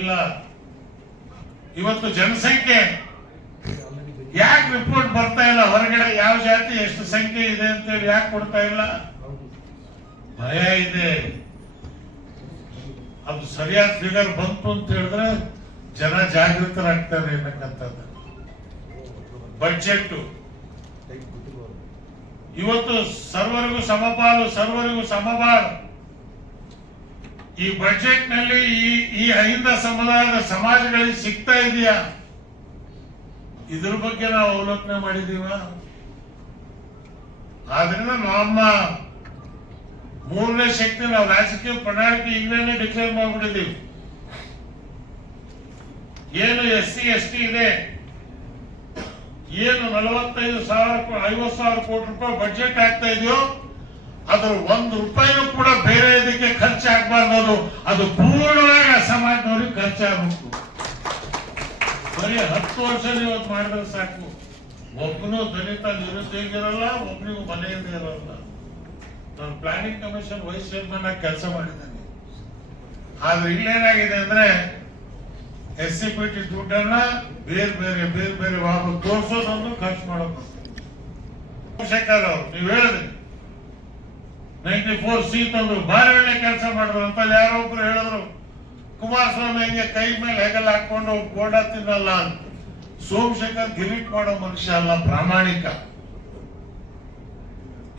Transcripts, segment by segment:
ಇಲ್ಲ. ಇವತ್ತು ಜನಸಂಖ್ಯೆ ಯಾಕೆ ರಿಪೋರ್ಟ್ ಬರ್ತಾ ಇಲ್ಲ? ಹೊರಗಡೆ ಯಾವ ಜಾತಿ ಎಷ್ಟು ಸಂಖ್ಯೆ ಇದೆ ಅಂತೇಳಿ ಯಾಕೆ ಕೊಡ್ತಾ ಇಲ್ಲ? ಭಯ ಇದೆ. ಅದು ಸರಿಯಾದ ಫಿಗರ್ ಬಂತು ಅಂತ ಹೇಳಿದ್ರೆ ಜನ ಜಾಗೃತರಾಗ್ತಾರೆ ಅನ್ನಕ್ಕಂಥದ್ದು. ಬಡ್ಜೆಟ್ ಇವತ್ತು ಸರ್ವರಿಗೂ ಸಮಪಾಲು, ಸರ್ವರಿಗೂ ಸಮಬಾಳು. ಈ ಬಜೆಟ್ ನಲ್ಲಿ ಈ ಅಹಿಂದ ಸಮುದಾಯದ ಸಮಾಜಗಳಿಗೆ ಸಿಗ್ತಾ ಇದೆಯಾ? ಇದ್ರ ಬಗ್ಗೆ ನಾವು ಅವಲೋಕನೆ ಮಾಡಿದೀವ. ಆದ್ರಿಂದ ನಮ್ಮ ಮೂರನೇ ಶಕ್ತಿ ನಾವು ರಾಜಕೀಯ ಪ್ರಣಾಳಿಕೆ ಈಗಲೇ ಡಿಕ್ಲೇರ್ ಮಾಡ್ಬಿಟ್ಟಿದ್ದೀವಿ. ಏನು SC ST ಇದೆ, ಏನು 50,000 ಕೋಟಿ ರೂಪಾಯಿ ಬಜೆಟ್ ಆಗ್ತಾ ಇದೆಯೋ ಅದ್ರ ₹1 ಕೂಡ ಬೇರೆ ಇದಕ್ಕೆ ಖರ್ಚಾಗಬಾರ್ದು. ಅದು ಪೂರ್ಣವಾಗಿ ಆ ಸಮಾಜದವ್ರಿಗೆ ಖರ್ಚಾಗಬೇಕು. ಬರೀ 10 ವರ್ಷ ಇವತ್ತು ಮಾಡಿದ್ರೆ ಸಾಕು. ಒಬ್ಬನು ದಲಿತ ನಿರುದ್ಯೋಗಿರಲ್ಲ, ಒಬ್ಬನಿಗೂ ಮನೆಯಿಂದ ಇರಲ್ಲ. ನಾನು ಪ್ಲಾನಿಂಗ್ ಕಮಿಷನ್ ವೈಸ್ ಚೇರ್ಮನ್ ಆಗಿ ಕೆಲಸ ಮಾಡಿದ್ದೇನೆ. ಆದ್ರೆ ಇಲ್ಲೇನಾಗಿದೆ ಅಂದ್ರೆ SCPT ದುಡ್ಡನ್ನ ಬೇರೆ ಬೇರೆ ವಾಪಸ್ ತೋರ್ಸೋದೊಂದು ಖರ್ಚು ಮಾಡೋದು. ಶೇಖರ್ ಅವರು ನೀವು ಹೇಳಿದ್ರಿ 94C ತಂದ್ರು, ಭಾರಿ ಒಳ್ಳೆ ಕೆಲಸ ಮಾಡಿದ್ರು ಅಂತ ಯಾರೋ ಒಬ್ರು ಹೇಳಿದ್ರು. ಕುಮಾರಸ್ವಾಮಿ ಹಿಂಗೆ ಕೈ ಮೇಲೆ ಹೆಗಲ್ ಹಾಕೊಂಡು ಗೋಡ ತಿನ್ನಲ್ಲ ಅಂತ. ಸೋಮಶೇಖರ್ ಗಿರಿಟ್ ಮಾಡೋ ಮನುಷ್ಯ ಅಲ್ಲ, ಪ್ರಾಮಾಣಿಕ.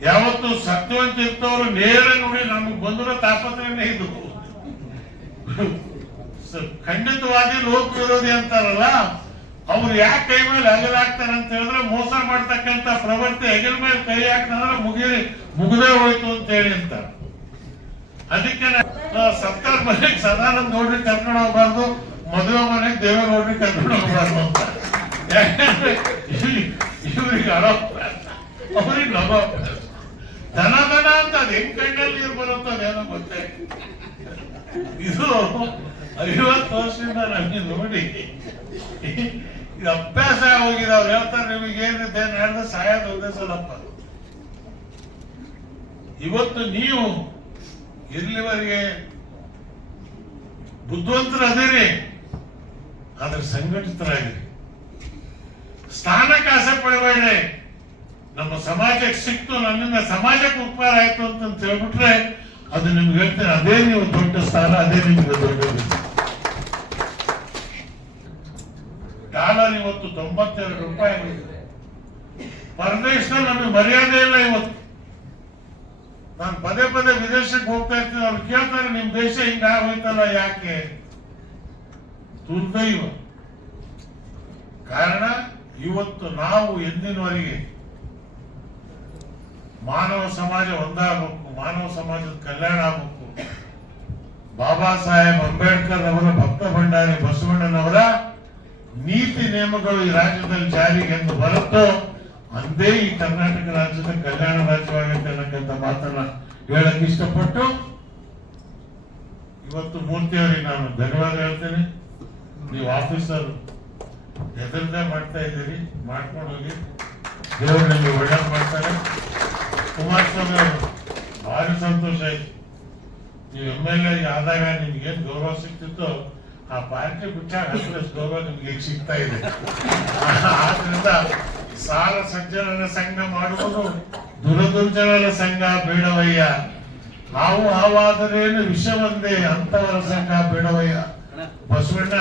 ಯಾವತ್ತು ಸತ್ಯವಂತ ಇರ್ತವರು ನೇರ ನೋಡಿ ನಮಗ್ ಬಂದಿರೋ ತಾಪತ್ರನೇ ಇದು. ಖಂಡಿತವಾಗಿ ಲೋಕ ವಿರೋಧಿ ಅಂತಾರಲ್ಲ, ಅವ್ರು ಯಾಕೆ ಕೈ ಮೇಲೆ ಹೆಗಲ್ ಹಾಕ್ತಾರೆ ಅಂತ ಹೇಳಿದ್ರೆ ಮೋಸ ಮಾಡ್ತಕ್ಕಂಥ ಪ್ರವೃತ್ತಿ. ಹೆಗಲ್ ಮೇಲೆ ಕೈ ಹಾಕ್ತಂದ್ರೆ ಮುಗಿದೇ ಹೋಯ್ತು ಅಂತ ಹೇಳಿ ಅಂತ. ಅದಕ್ಕೆ ಸರ್ಕಾರ ಮನೆಗೆ ಸದಾನಂದ ಗೌಡ್ರಿ ಕರ್ಕೊಂಡು ಹೋಗ್ಬಾರ್ದು, ಮದುವೆ ಮನೆಗೆ ದೇವೇಗೌಡ್ರಿ ಕರ್ಕೊಂಡು ಹೋಗ್ಬಾರ್ದು ಅಂತ. ಯಾಕಂದ್ರೆ ಇವ್ರಿಗೆ ಅವ್ರಿಗೆ ನಗೋ ದನ ಅಂತ ಅದು ಹೆಂಗ್ ಕಣ್ಣಲ್ಲಿ ನೀರು ಬರುತ್ತದೇನೋ ಗೊತ್ತೇ. ಇದು 50 ವರ್ಷದಿಂದ ನಮಗೆ ನೋಡಿ ಇದು ಅಭ್ಯಾಸ ಹೋಗಿದೆ. ಅವ್ರು ಹೇಳ್ತಾರೆ ನಿಮಗೆ ಏನಿದೆ ನಡೆದ ಸಾಯೋದು ಒಂದೇ ಸಲಪ್ಪ. ಇವತ್ತು ನೀವು ಇಲ್ಲಿವರೆಗೆ ಬುದ್ಧಿವಂತರು ಅದೇರಿ, ಆದ್ರೆ ಸಂಘಟಿತರಾಗಿರಿ. ಸ್ಥಾನಕ್ಕೆ ಆಸೆ ಪಡಬೇಡ್ರಿ. ನಮ್ಮ ಸಮಾಜಕ್ಕೆ ಸಿಕ್ತು, ನನ್ನಿಂದ ಸಮಾಜಕ್ಕೆ ಉಪಕಾರ ಆಯ್ತು ಅಂತ ಹೇಳ್ಬಿಟ್ರೆ ಅದು ನಿಮ್ಗೆ ಹೇಳ್ತೇನೆ, ಅದೇ ನೀವು ದೊಡ್ಡ ಸ್ಥಾನ, ಅದೇ ನಿಮ್ಗೆ ದೊಡ್ಡ. ಡಾಲರ್ ಇವತ್ತು $92 ಆಗಿದೆ. ಪರದೇಶದಲ್ಲಿ ನಮಗೆ ಮರ್ಯಾದೆ ಇಲ್ಲ. ಇವತ್ತು ನಾನು ಪದೇ ವಿದೇಶಕ್ಕೆ ಹೋಗ್ತಾ ಇರ್ತೀನಿ, ಅವ್ರು ಕೇಳ್ತಾರೆ ನಿಮ್ ದೇಶ ಹಿಂಗ ಆಗೋಯ್ತಲ್ಲ ಯಾಕೆ? ದುರ್ದೈವ. ಕಾರಣ ಇವತ್ತು ನಾವು ಎಂದಿನವರೆಗೆ ಮಾನವ ಸಮಾಜ ಒಂದಾಗಬೇಕು, ಮಾನವ ಸಮಾಜದ ಕಲ್ಯಾಣ ಆಗಬೇಕು. ಬಾಬಾ ಸಾಹೇಬ್ ಅಂಬೇಡ್ಕರ್ ಅವರ ಭಕ್ತ ಭಂಡಾರಿ ಬಸವಣ್ಣನವರ ನೀತಿ ನಿಯಮಗಳು ಈ ರಾಜ್ಯದಲ್ಲಿ ಜಾರಿಗೆ ಎಂದು ಬರುತ್ತೋ ಅಂದೇ ಈ ಕರ್ನಾಟಕ ರಾಜ್ಯದ ಕಲ್ಯಾಣ ರಾಜ್ಯವಾಗುತ್ತೆ ಅನ್ನಕ್ಕಂತ ಮಾತನ್ನ ಹೇಳಕ್ ಇಷ್ಟಪಟ್ಟು ಇವತ್ತು ಮೂರ್ತಿ ಅವರಿಗೆ ನಾನು ಧನ್ಯವಾದ ಹೇಳ್ತೇನೆ. ನೀವು ಆಫೀಸರ್ ಹೆದರದೆ ಮಾಡ್ತಾ ಇದ್ದೀರಿ, ಮಾಡ್ಕೊಂಡು ಹೋಗಿ, ದೇವರು ನಿಮಗೆ ಒಳ್ಳೇದು ಮಾಡ್ತಾರೆ. ಕುಮಾರಸ್ವಾಮಿ ಅವರು ಭಾರಿ ಸಂತೋಷ ಆಯ್ತು. ನೀವು MLA ಆದಾಗ ನಿಮ್ಗೇನ್ ಗೌರವ ಸಿಕ್ತಿತ್ತು ಆ ಪಾರ್ಟಿ ಬಿಟ್ಟಾಗ ಅಷ್ಟು ಗೌರವ ನಿಮ್ಗೆ ಸಿಗ್ತಾ ಇದೆ. ಆದ್ರಿಂದ ಸಾಲ ಸಜ್ಜನರ ಸಂಘ ಮಾಡುವುದು ದುರದುರ್ಜನರ ಸಂಘ ಬೇಡವಯ್ಯ. ಹಾವಾದರೇನು ವಿಷವೊಂದೇ ಅಂತವರ ಸಂಘ ಬೇಡವಯ್ಯ. ಬಸವಣ್ಣ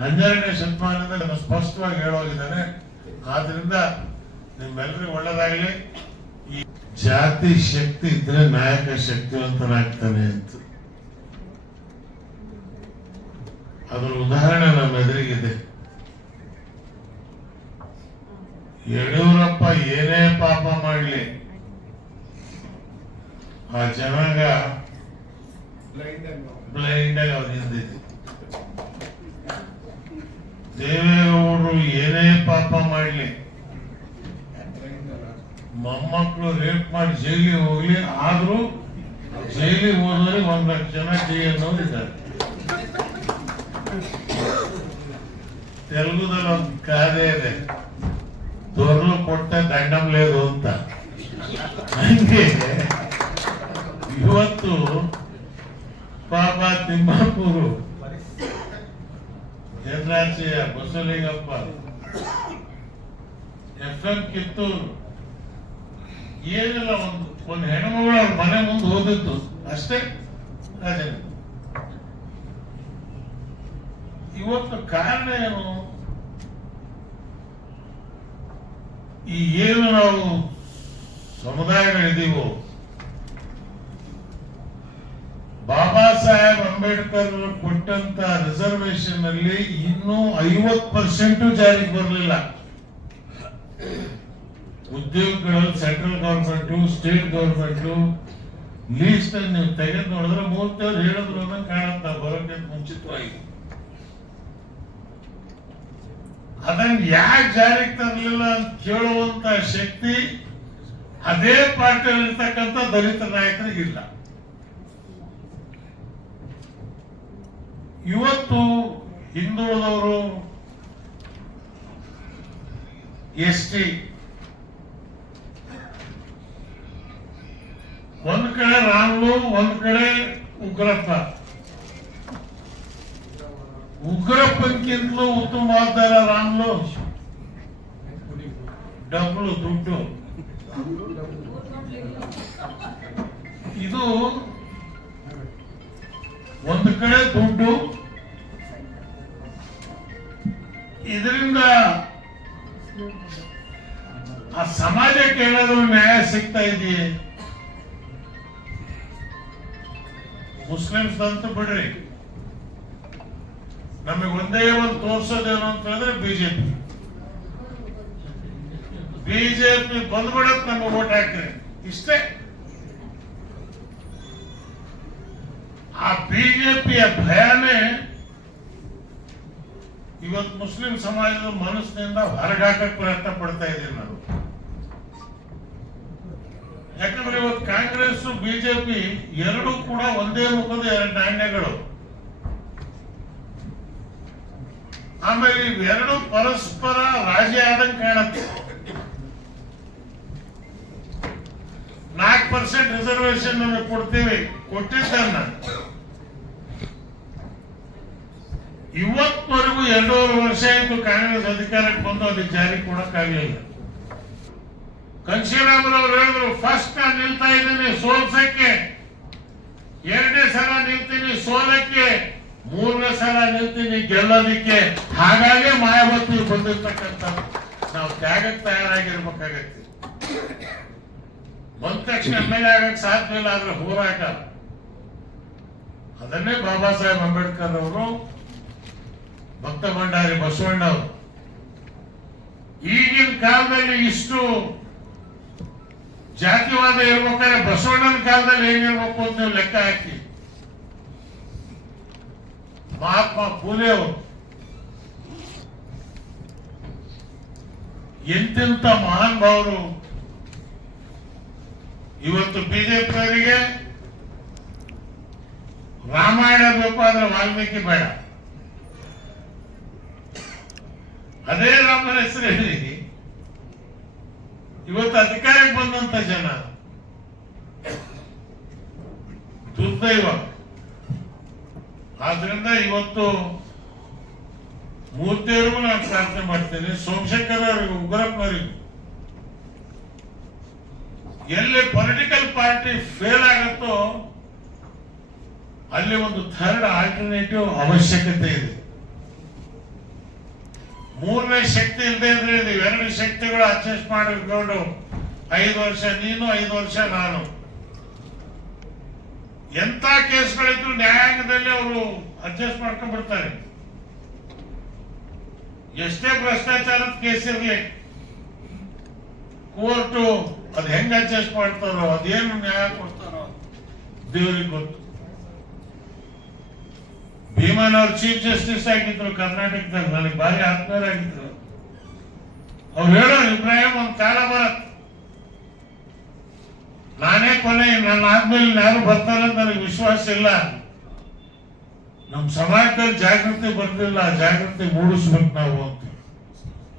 12ನೇ ಶತಮಾನದಲ್ಲಿ ಸ್ಪಷ್ಟವಾಗಿ ಹೇಳೋಗಿದ್ದಾನೆ. ಆದ್ರಿಂದ ನಿಮ್ಮೆಲ್ಲರಿಗೂ ಒಳ್ಳೇದಾಗಲಿ. ಈ ಜಾತಿ ಶಕ್ತಿ ಇದ್ರೆ ನಾಯಕ ಶಕ್ತಿವಂತನಾಗ್ತಾನೆ ಅಂತ ಅದರ ಉದಾಹರಣೆ ನಮ್ಮ ಎದುರಿಗಿದೆ. ಯಡಿಯೂರಪ್ಪ ಏನೇ ಪಾಪ ಮಾಡಲಿ ಆ ಜನಾಂಗ ಬ್ಲೈಂಡ್ ಆಗಿ ಅವ್ರ ಹಿಂದಿದೆ. ದೇವೇಗೌಡರು ಏನೇ ಪಾಪ ಮಾಡಲಿ, ಮೊಮ್ಮಕ್ಕಳು ರೇಪ್ ಮಾಡಿ ಜೈಲಿಗೆ ಹೋಗ್ಲಿ, ಆದ್ರೂ ಜೈಲಿಗೆ ಹೋದವರಿಗೆ 1 ಲಕ್ಷ ಜನ ಅನ್ನೋರು ಇದ್ದಾರೆ. ತೆಲುಗುದಲ್ಲಿ ಒಂದು ಗಾದೆ ಇದೆ, ದೊರ್ಲು ಕೊಟ್ಟ ದಂಡಂ ಲೇದು ಅಂತ. ಹಂಗೆ ಇವತ್ತು ಪಾಪ ತಿಮ್ಮಾಪುರು ದೇವರಾಜಯ್ಯ, ಬಸವಲಿಂಗಪ್ಪ, FM ಕಿತ್ತೂರು, ಏನಿಲ್ಲ, ಒಂದು ಹೆಣ್ಮಗಳು ಅವ್ರ ಮನೆ ಮುಂದೆ ಹೋದಿತ್ತು ಅಷ್ಟೇ. ರಾಜನ ಇವತ್ತು ಕಾರಣ ಏನು? ಈ ಏನು ನಾವು ಸಮುದಾಯಗಳಿದೀವೋ, ಬಾಬಾ ಸಾಹೇಬ್ ಅಂಬೇಡ್ಕರ್ ಕೊಟ್ಟಂತ ರಿಸರ್ವೇಶನ್ ಅಲ್ಲಿ ಇನ್ನೂ 50% ಜಾರಿಗೆ ಬರಲಿಲ್ಲ. ಉದ್ಯೋಗಗಳಲ್ಲಿ central government, state government list ನೀವು ತೆಗೆದು ನೋಡಿದ್ರೆ ಮೂರ್ತಿಯವ್ರು ಹೇಳಿದ್ರು ಅನ್ನೋ ಕಾಣುತ್ತ ಬರೋಕ್ಕೆ ಮುಂಚಿತವಾಗಿ. ಅದನ್ನ ಯಾಕೆ ಜಾರಿಗೆ ತರಲಿಲ್ಲ ಅಂತ ಕೇಳುವಂತ ಶಕ್ತಿ ಅದೇ ಪಾರ್ಟಿಯಲ್ಲಿ ಇರ್ತಕ್ಕಂಥ ದಲಿತ ನಾಯಕರಿಗಿಲ್ಲ. ಇವತ್ತು ಹಿಂದುಳಿದವರು, ST, ಒಂದ್ ಕಡೆ ರಾಮ್ಲು, ಒಂದ್ ಕಡೆ ಉಗ್ರಪ್ಪ. ಉಗ್ರಪ್ಪನ್ಕಿಂತಲೂ ಉತ್ತಮವಾದ ರಾಮ್ಲು, ಡಬ್ಲು ದುಡ್ಡು. ಇದು ಒಂದು ಕಡೆ ದುಡ್ಡು, ಇದರಿಂದ ಆ ಸಮಾಜಕ್ಕೆ ಏನಾದರೂ ನ್ಯಾಯ ಸಿಗ್ತಾ ಇದೆಯೇ? ಮುಸ್ಲಿಮ್ಸ್ ಅಂತೂ ಬಿಡ್ರಿ, ನಮಗೆ ಒಂದೇ ಒಂದು ತೋರ್ಸೋದೇನು ಅಂತ ಹೇಳಿದ್ರೆ ಬಿಜೆಪಿ ಬಂದ್ಬಿಡತ್ ನಮಗೆ ಓಟ್ ಹಾಕ್ರಿ, ಇಷ್ಟೇ. ಆ ಬಿಜೆಪಿಯ ಭಯನೇ ಇವತ್ತು ಮುಸ್ಲಿಂ ಸಮಾಜದ ಮನಸ್ಸಿನಿಂದ ಹೊರಗಾಕಕ್ಕೆ ಪ್ರಯತ್ನ ಪಡ್ತಾ ಇದ್ದೀವಿ ನಾವು. ಯಾಕಂದ್ರೆ ಇವತ್ತು ಕಾಂಗ್ರೆಸ್ ಬಿಜೆಪಿ ಎರಡೂ ಕೂಡ ಒಂದೇ ಮುಖದ ಎರಡು ನಾಣ್ಯಗಳು. ಆಮೇಲೆ ಇವೆರಡು ಪರಸ್ಪರ ರಾಜಿ ಆದಂಗೆ ಕಾಣುತ್ತೆ. 4% ರಿಸರ್ವೇಶನ್ ನಮಗೆ ಕೊಡ್ತೀವಿ, ಕೊಟ್ಟಿದ್ದನ್ನ ಇವತ್ತವರೆಗೂ 2.5 ವರ್ಷ ಆಯ್ತು ಕಾಂಗ್ರೆಸ್ ಅಧಿಕಾರಕ್ಕೆ ಬಂದು ಅದಕ್ಕೆ ಜಾರಿ ಕೊಡಕ್ಕಾಗಲಿಲ್ಲ. ಕನ್ಶಿರಾಮರವ್ರು ಹೇಳಿದ್ರು, ಫಸ್ಟ್ ನಾನು ನಿಲ್ತಾ ಇದ್ದೀನಿ ಸೋಲ್ಸಕ್ಕೆ, 2ನೇ ಸಲ ನಿಲ್ತೀನಿ ಸೋಲಕ್ಕೆ, 3ನೇ ಸಲ ನಿಲ್ತೀನಿ ಗೆಲ್ಲೋದಿಕ್ಕೆ. ಹಾಗಾಗಿ ಮಾಯಾವತಿ ಬಂದಿರ್ತಕ್ಕಂಥ ನಾವು ತ್ಯಾಗಕ್ಕೆ ತಯಾರಾಗಿರ್ಬೇಕಾಗತ್ತೆ. ಬಂದ ತಕ್ಷಣ MLA ಆಗಕ್ಕೆ ಸಾಧ್ಯ ಇಲ್ಲ, ಆದ್ರೆ ಹೋರಾಟ. ಅದನ್ನೇ ಬಾಬಾ ಸಾಹೇಬ್ ಅಂಬೇಡ್ಕರ್ ಅವರು, ಭಕ್ತ ಭಂಡಾರಿ ಬಸವಣ್ಣ ಅವರು ಈಗಿನ ಕಾಲದಲ್ಲಿ ಇಷ್ಟು ಜಾತಿವಾದ ಇರ್ಬೇಕಾದ್ರೆ ಬಸವಣ್ಣನ ಕಾಲದಲ್ಲಿ ಏನಿರ್ಬೇಕು ಅಂತ ನೀವು ಲೆಕ್ಕ ಹಾಕಿ. ಮಹಾತ್ಮ ಫೂಲೆ ಅವರು ಎಂತೆಂತ ಮಹಾನ್ ಭಾವರು. ಇವತ್ತು ಬಿಜೆಪಿಯವರಿಗೆ ರಾಮಾಯಣ ಬೇಕಾದ್ರೆ ವಾಲ್ಮೀಕಿ ಬೇಡ, ಅದೇ ರಾಮನ ಹೆಸರು ಹೇಳಿ ಇವತ್ತು ಅಧಿಕಾರಕ್ಕೆ ಬಂದಂತ ಜನ ದುರ್ದೈವ. ಆದ್ರಿಂದ ಇವತ್ತು ಮೂರ್ತಿಯವರಿಗೂ ನಾನು ಪ್ರಾರ್ಥನೆ ಮಾಡ್ತೇನೆ, ಸೋಮಶೇಖರ್ ಅವರಿಗೂ, ಉಗ್ರಪ್ಪನವರಿಗೂ, ಎಲ್ಲಿ ಪೊಲಿಟಿಕಲ್ ಪಾರ್ಟಿ ಫೇಲ್ ಆಗುತ್ತೋ ಅಲ್ಲಿ ಒಂದು ಥರ್ಡ್ ಆಲ್ಟರ್ನೇಟಿವ್ ಅವಶ್ಯಕತೆ ಇದೆ. 3ನೇ ಶಕ್ತಿ ಇಲ್ಲದೆ ಇದ್ರೆ ಇದು 2 ಶಕ್ತಿಗಳು ಅಡ್ಜಸ್ಟ್ ಮಾಡಿಕೊಂಡು 5 ವರ್ಷ ನೀನು 5 ವರ್ಷ ನಾನು, ಎಂತ ಕೇಸ್ಗಳಿದ್ರು ನ್ಯಾಯಾಂಗದಲ್ಲಿ ಅವರು ಅಡ್ಜಸ್ಟ್ ಮಾಡ್ಕೊಂಡ್ಬಿಡ್ತಾರೆ. ಎಷ್ಟೇ ಭ್ರಷ್ಟಾಚಾರದ ಕೇಸ್ ಇರಲಿ, ಕೋರ್ಟು ಅದ್ ಹೆಂಗ್ ಅಡ್ಜಸ್ಟ್ ಮಾಡ್ತಾರೋ, ಅದೇನು ನ್ಯಾಯ ಕೊಡ್ತಾರೋ ದೇವರಿಗೆ ಗೊತ್ತು. ಭೀಮನ್ ಅವ್ರು ಚೀಫ್ ಜಸ್ಟಿಸ್ ಆಗಿದ್ರು ಕರ್ನಾಟಕದಾಗ, ನನಗೆ ಭಾರಿ ಆತ್ಮೀಯರಾಗಿದ್ರು. ಅವ್ರು ಹೇಳೋ ಇಬ್ರಾಹಿಂ ಒಂದ್ ಕಾಲ ಬರತ್, ನಾನೇ ಕೊನೆ, ನನ್ನ ಆದ್ಮೇಲೆ ಯಾರು ಬರ್ತಾರೆ ಅಂತ ನನಗೆ ವಿಶ್ವಾಸ ಇಲ್ಲ. ನಮ್ ಸಮಾಜದಲ್ಲಿ ಜಾಗೃತಿ ಬರ್ಲಿಲ್ಲ, ಜಾಗೃತಿ ಮೂಡಿಸ್ಬೇಕು ನಾವು ಅಂತ.